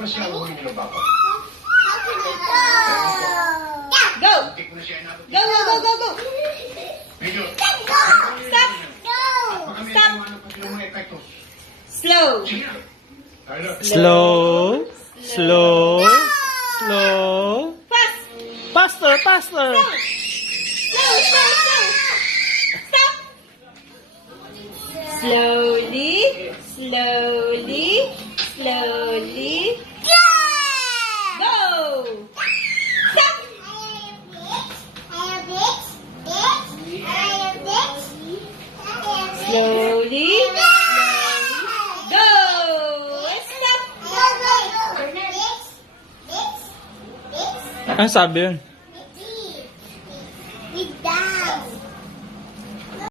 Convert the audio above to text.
ba siya uwi nila baka? Go! Hindi ko na siya inabot. Go, go, go, go, go! Medyo. Stop! Baka may Stop! ano pa sila mga epekto. Slow! Sige na. Tyler. Slow. Slow. Slow. Fast! Faster, faster. Slow! Slow, slow, slow! Stop! Slowly, slowly, slowly. Go! Stop! Slowly, go! Stop! Ano sabi yun?